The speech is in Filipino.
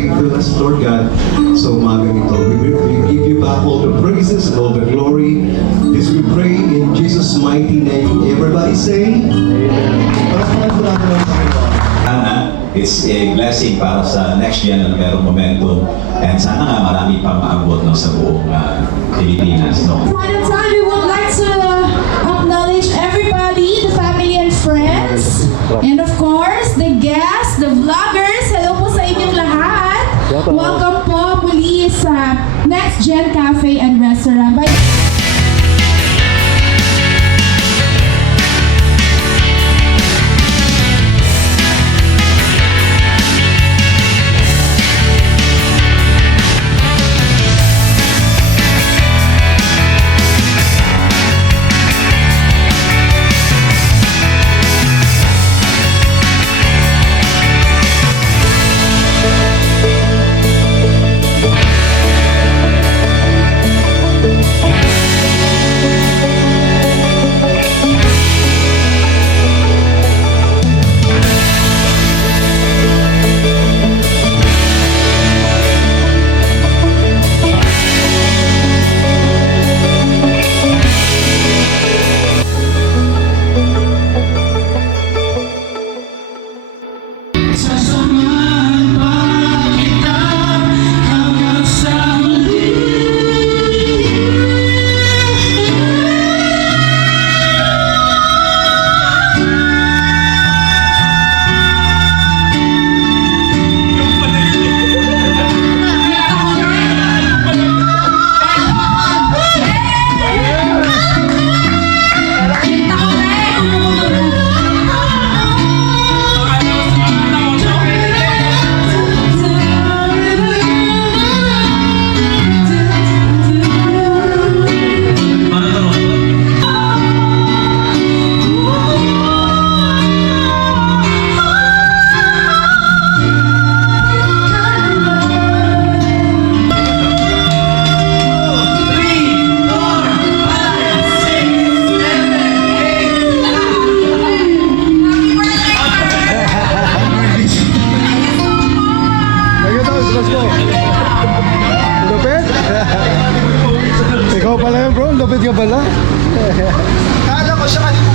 faithfulness, Lord God, sa umagang ito. We give you back all the praises and all the glory. This we pray in Jesus' mighty name. Everybody say, Sana it's a blessing para sa next gen na merong momentum and sana nga marami pang maabot no, sa buong Pilipinas. No? Final time, we would like to acknowledge everybody, the family and friends, and of course, the guests, the vloggers. Hello po sa inyong lahat. Welcome po muli sa Next Gen Cafe and Restaurant. Lupit? Ikaw pala yun bro, lupit ka pala. Kala ko siya kanina.